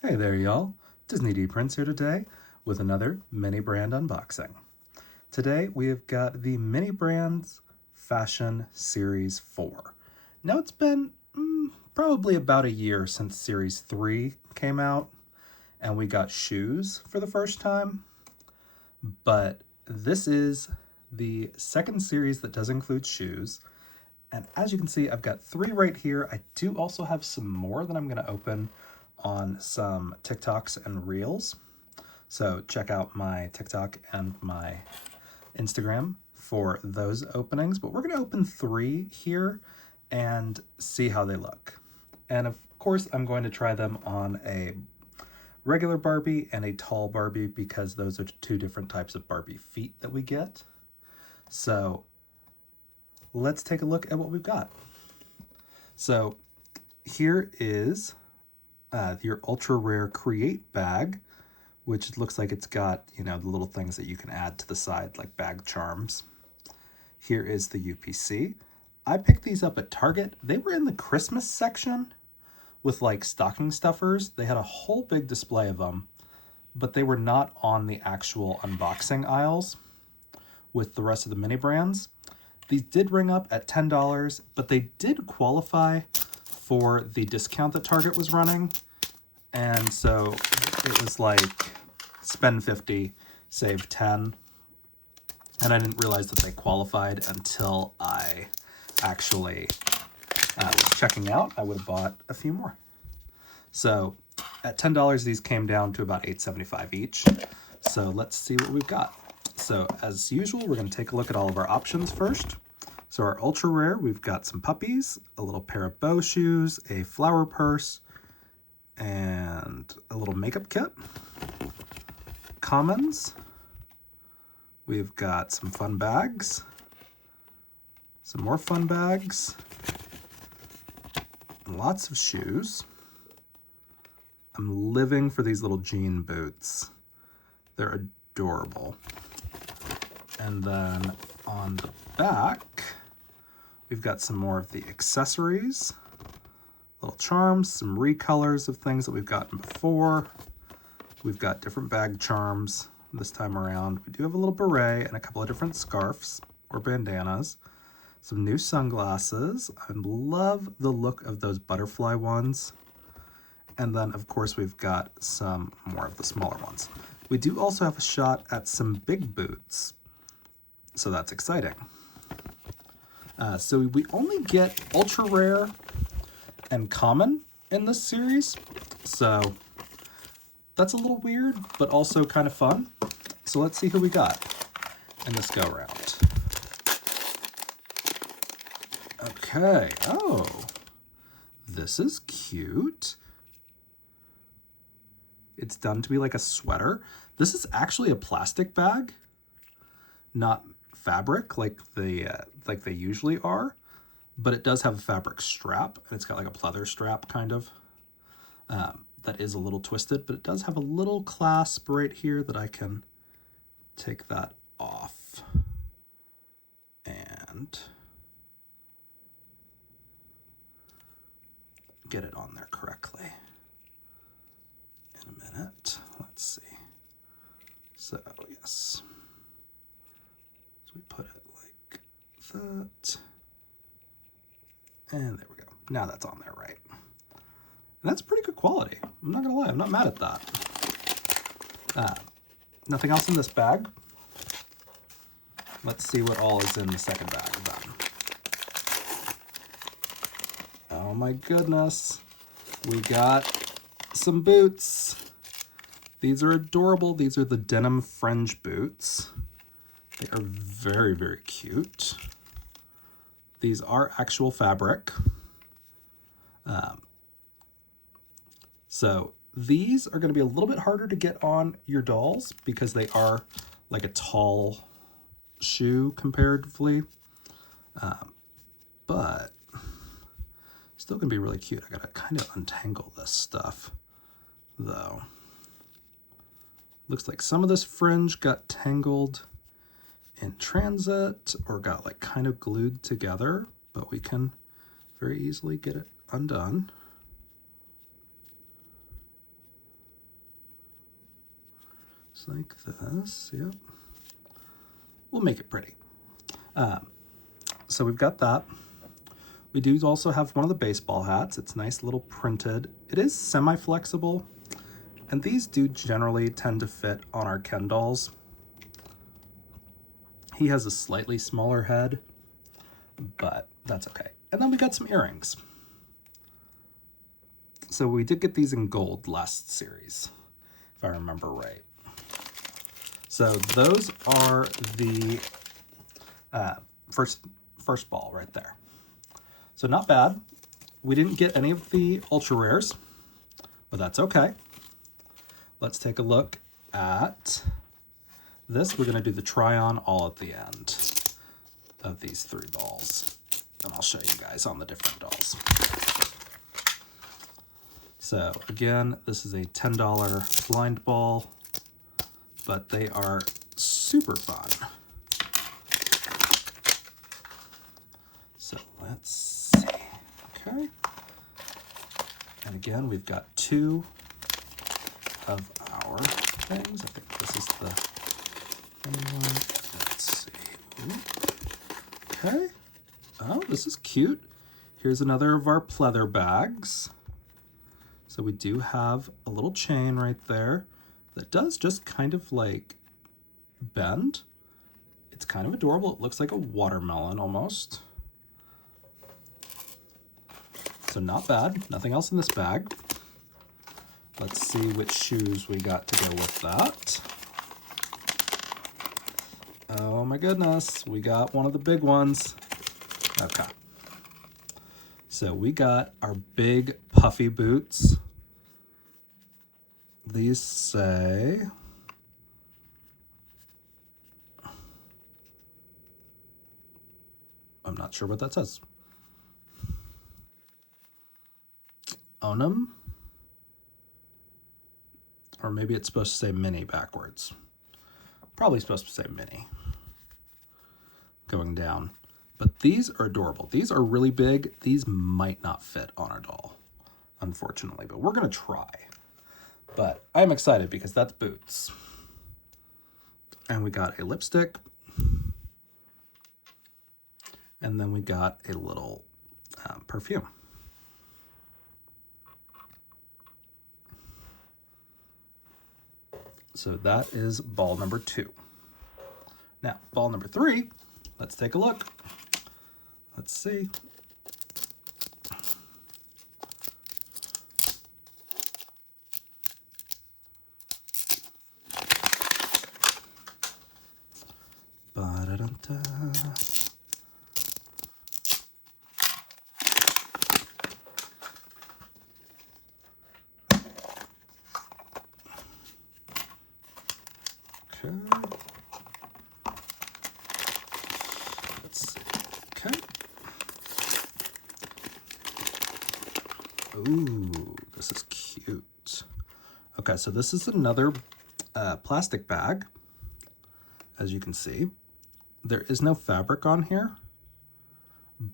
Hey there, y'all. Disney D Prince here today with another mini brand unboxing. Today we have got the Mini Brands Fashion Series 4. Now it's been probably about a year since Series 3 came out and we got shoes for the first time, but this is the second series that does include shoes. And as you can see, I've got 3 right here. I do also have some more that I'm going to open on some TikToks and Reels. So check out my TikTok and my Instagram for those openings. But we're going to open 3 here and see how they look. And of course, I'm going to try them on a regular Barbie and a tall Barbie because those are 2 different types of Barbie feet that we get. So let's take a look at what we've got. So here is your ultra rare create bag, which looks like it's got, the little things that you can add to the side, like bag charms. Here is the UPC. I picked these up at Target. They were in the Christmas section with like stocking stuffers. They had a whole big display of them, but they were not on the actual unboxing aisles with the rest of the mini brands. These did ring up at $10, but they did qualify for the discount that Target was running. And so it was like spend 50, save 10. And I didn't realize that they qualified until I actually was checking out. I would have bought a few more. So at $10, these came down to about $8.75 each. So let's see what we've got. So as usual, we're going to take a look at all of our options first. So our ultra rare, we've got some puppies, a little pair of bow shoes, a flower purse, and a little makeup kit. Commons, we've got some fun bags, some more fun bags, lots of shoes. I'm living for these little jean boots. They're adorable. And then on the back, we've got some more of the accessories, little charms, some recolors of things that we've gotten before. We've got different bag charms this time around. We do have a little beret and a couple of different scarves or bandanas. Some new sunglasses. I love the look of those butterfly ones. And then, of course, we've got some more of the smaller ones. We do also have a shot at some big boots. So that's exciting. So we only get ultra rare and common in this series. So that's a little weird, but also kind of fun. So let's see who we got in this go round. Okay. Oh, this is cute. It's done to be like a sweater. This is actually a plastic bag, not fabric like they usually are, but it does have a fabric strap, and it's got like a pleather strap kind of that is a little twisted, but it does have a little clasp right here that I can take that off and get it on there correctly in a minute. Let's see. So yes, so we put it like that, and there we go. Now that's on there right. And that's pretty good quality. I'm not gonna lie, I'm not mad at that. Nothing else in this bag. Let's see what all is in the second bag then. Oh my goodness. We got some boots. These are adorable. These are the denim fringe boots. They are very, very cute. These are actual fabric. So these are going to be a little bit harder to get on your dolls because they are like a tall shoe comparatively. But still going to be really cute. I got to kind of untangle this stuff though. Looks like some of this fringe got tangled in transit or got like kind of glued together, but we can very easily get it undone. Just like this, yep. We'll make it pretty. So we've got that. We do also have one of the baseball hats. It's nice little printed. It is semi-flexible, and these do generally tend to fit on our Ken dolls. He has a slightly smaller head, but that's okay. And then we got some earrings. So we did get these in gold last series, if I remember right. So those are the first ball right there. So not bad. We didn't get any of the ultra rares, but that's okay. Let's take a look at this. We're going to do the try on all at the end of these 3 dolls, and I'll show you guys on the different dolls. So again, this is a $10 blind ball, but they are super fun. So let's see. Okay. And again, we've got 2 of our things. I think this is the one. Let's see. Ooh. Okay. Oh, this is cute. Here's another of our pleather bags. So we do have a little chain right there that does just kind of like bend. It's kind of adorable. It looks like a watermelon almost. So not bad. Nothing else in this bag. Let's see which shoes we got to go with that. Oh my goodness, we got one of the big ones. Okay. So we got our big puffy boots. These say, I'm not sure what that says. Onum? Or maybe it's supposed to say mini backwards. Probably supposed to say mini. Going down. But these are adorable. These are really big. These might not fit on our doll, unfortunately, but we're going to try. But I'm excited because that's boots. And we got a lipstick. And then we got a little perfume. So that is ball number 2. Now, ball number 3, let's take a look. Let's see. Ba-da-dum-da. Okay. Let's see. Okay. Ooh, this is cute. Okay, so this is another plastic bag. As you can see, there is no fabric on here,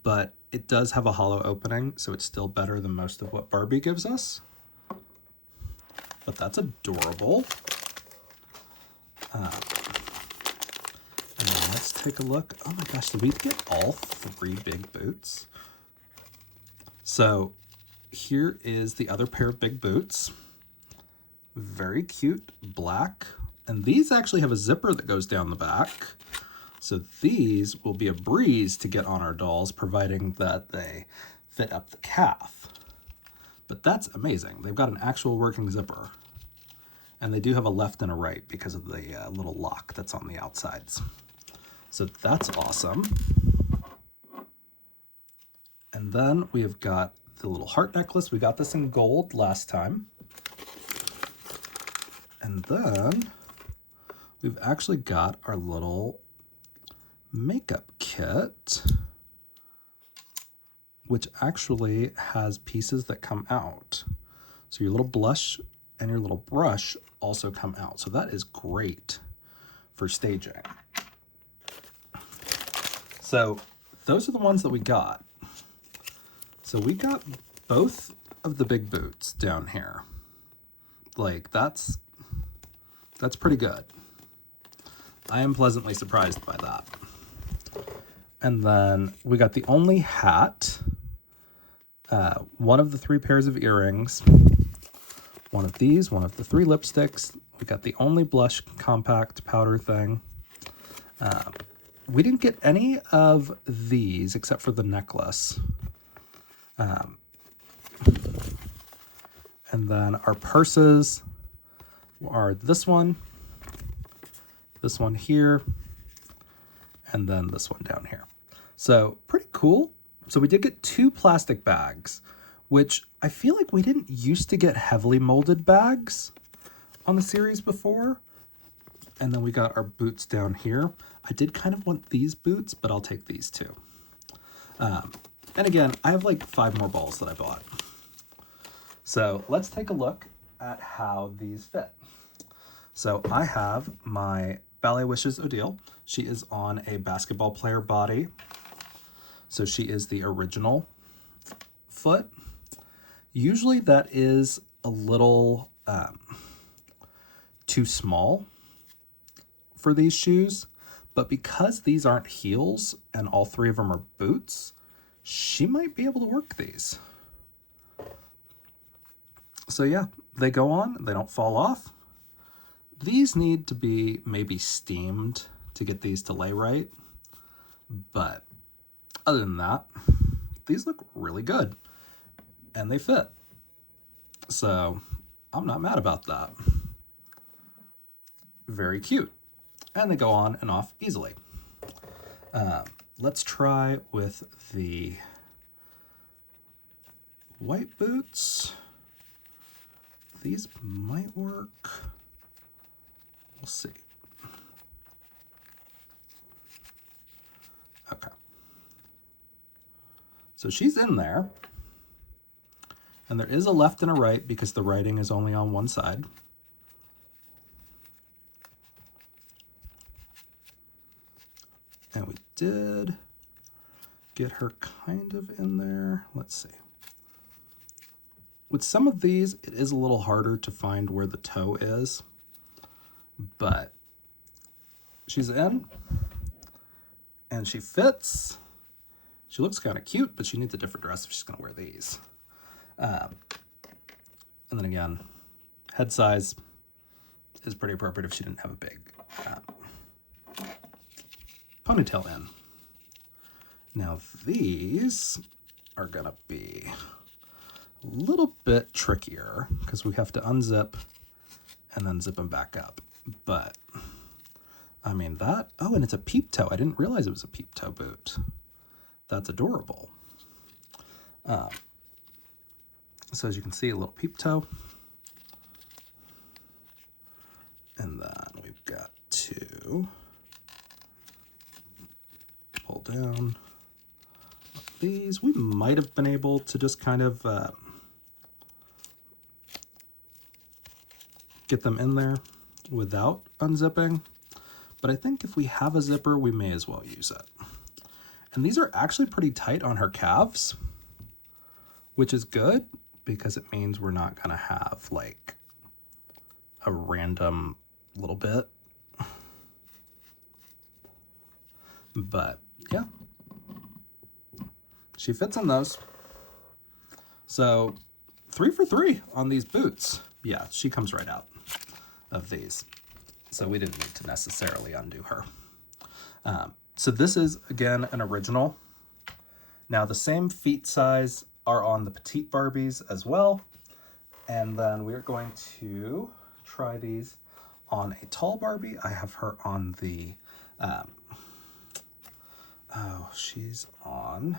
but it does have a hollow opening, so it's still better than most of what Barbie gives us. But that's adorable. And then let's take a look. Oh my gosh, did we get all 3 big boots? So here is the other pair of big boots. Very cute, black. And these actually have a zipper that goes down the back. So these will be a breeze to get on our dolls, providing that they fit up the calf. But that's amazing. They've got an actual working zipper. And they do have a left and a right because of the little lock that's on the outsides. So that's awesome. And then we have got the little heart necklace. We got this in gold last time. And then we've actually got our little makeup kit, which actually has pieces that come out. So your little blush and your little brush also come out. So that is great for staging. So those are the ones that we got. So we got both of the big boots down here. Like that's That's pretty good. I am pleasantly surprised by that. And then we got the only hat, one of the 3 pairs of earrings, one of these, one of the 3 lipsticks. We got the only blush compact powder thing. We didn't get any of these except for the necklace. And then our purses are this one here, and then this one down here. So pretty cool. So we did get 2 plastic bags, which I feel like we didn't used to get heavily molded bags on the series before. And then we got our boots down here. I did kind of want these boots, but I'll take these too. And again, I have like 5 more balls that I bought. So let's take a look at how these fit. So I have my Ballet Wishes Odile. She is on a basketball player body. So she is the original foot. Usually that is a little too small for these shoes, but because these aren't heels and all 3 of them are boots, she might be able to work these. So yeah, they go on, they don't fall off. These need to be maybe steamed to get these to lay right, but other than that, these look really good and they fit. So I'm not mad about that. Very cute. And they go on and off easily. Let's try with the white boots. These might work. We'll see. Okay. So she's in there. And there is a left and a right because the writing is only on one side. And we did get her kind of in there. Let's see. With some of these, it is a little harder to find where the toe is, but she's in and she fits. She looks kind of cute, but she needs a different dress if she's going to wear these. And then again, head size is pretty appropriate if she didn't have a big ponytail in. Now these are going to be a little bit trickier because we have to unzip and then zip them back up. But I mean that, oh, and it's a peep toe. I didn't realize it was a peep toe boot. That's adorable. So as you can see, a little peep toe. And then we've got 2. Pull down these. We might have been able to just kind of get them in there without unzipping. But I think if we have a zipper, we may as well use it. And these are actually pretty tight on her calves, which is good because it means we're not going to have like a random little bit. But yeah, she fits in those. So 3 for 3 on these boots. Yeah, she comes right out of these. So we didn't need to necessarily undo her. So this is, again, an original. Now the same feet size are on the petite Barbies as well. And then we're going to try these on a tall Barbie. I have her on the, she's on,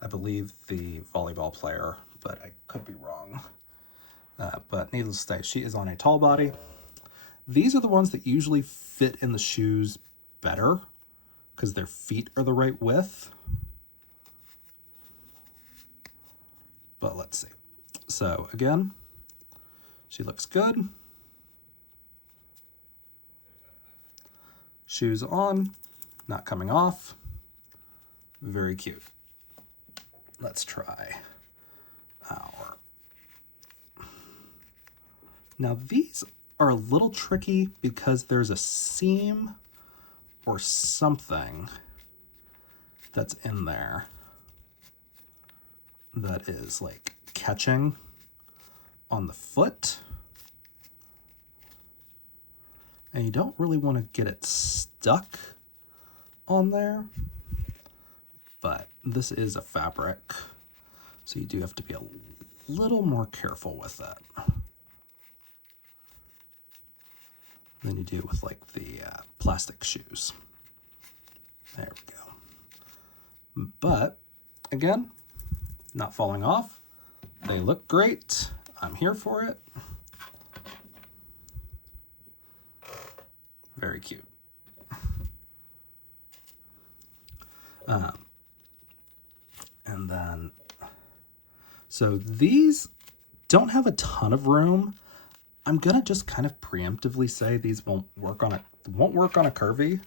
I believe, the volleyball player, but I could be wrong. But needless to say, she is on a tall body. These are the ones that usually fit in the shoes better because their feet are the right width. But let's see. So again, she looks good. Shoes on, not coming off. Very cute. Let's try our... Now these are a little tricky because there's a seam or something that's in there that is like catching on the foot. And you don't really want to get it stuck on there. But this is a fabric, so you do have to be a little more careful with it than you do with like the plastic shoes. There we go. But again, not falling off. They look great. I'm here for it. Very cute. And then, so these don't have a ton of room. I'm gonna just kind of preemptively say these won't work on a curvy,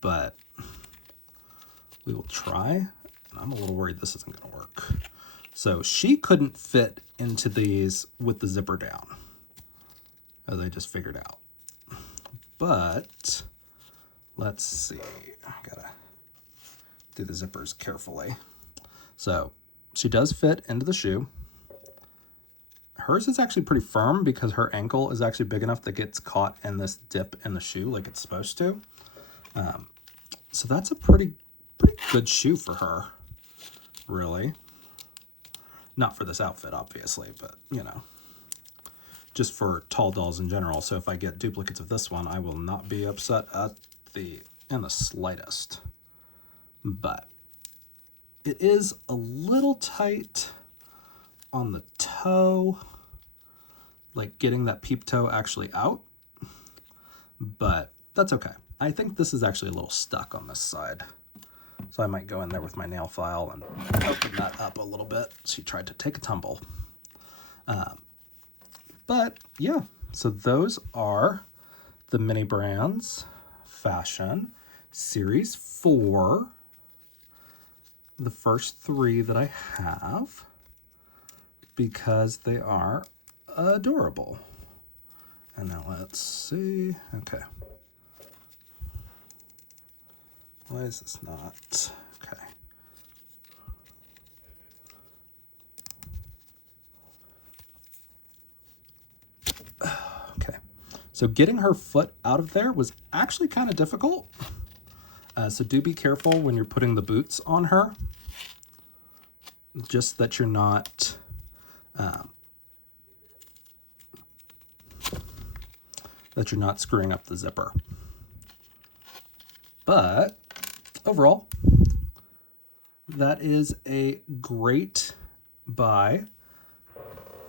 but we will try. And I'm a little worried this isn't gonna work. So she couldn't fit into these with the zipper down, as I just figured out. But let's see, I gotta do the zippers carefully. So she does fit into the shoe. Hers is actually pretty firm because her ankle is actually big enough that gets caught in this dip in the shoe like it's supposed to. So that's a pretty good shoe for her, really. Not for this outfit, obviously, but you know, just for tall dolls in general. So if I get duplicates of this one, I will not be upset in the slightest. But it is a little tight on the toe, like getting that peep toe actually out, but that's okay. I think this is actually a little stuck on this side. So I might go in there with my nail file and open that up a little bit. She tried to take a tumble. But yeah, so those are the Mini Brands Fashion Series 4. The first 3 that I have because they are adorable. And now let's see. Okay. Why is this not? Okay. Okay. So getting her foot out of there was actually kind of difficult. So do be careful when you're putting the boots on her. Just that you're not screwing up the zipper. But overall, that is a great buy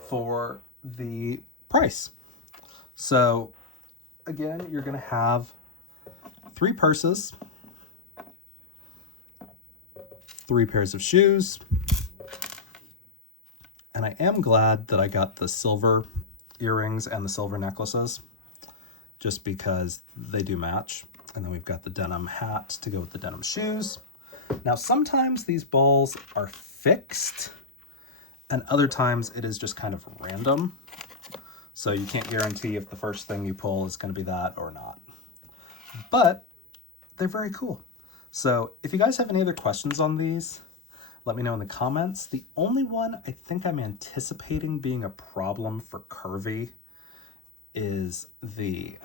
for the price. So again, you're going to have 3 purses, 3 pairs of shoes, and I am glad that I got the silver earrings and the silver necklaces just because they do match. And then we've got the denim hat to go with the denim shoes. Now, sometimes these balls are fixed and other times it is just kind of random. So you can't guarantee if the first thing you pull is going to be that or not. But they're very cool. So if you guys have any other questions on these, let me know in the comments. The only one I think I'm anticipating being a problem for curvy is the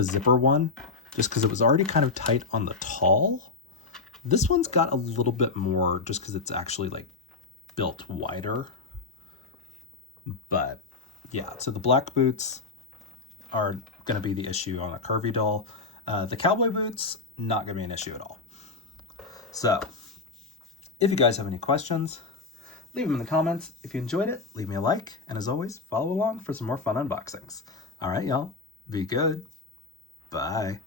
zipper one, just because it was already kind of tight on the tall. This one's got a little bit more just because it's actually like built wider. But yeah, so the black boots are going to be the issue on a curvy doll. The cowboy boots, not going to be an issue at all. So if you guys have any questions, leave them in the comments. If you enjoyed it, leave me a like. And as always, follow along for some more fun unboxings. All right, y'all, be good. Bye.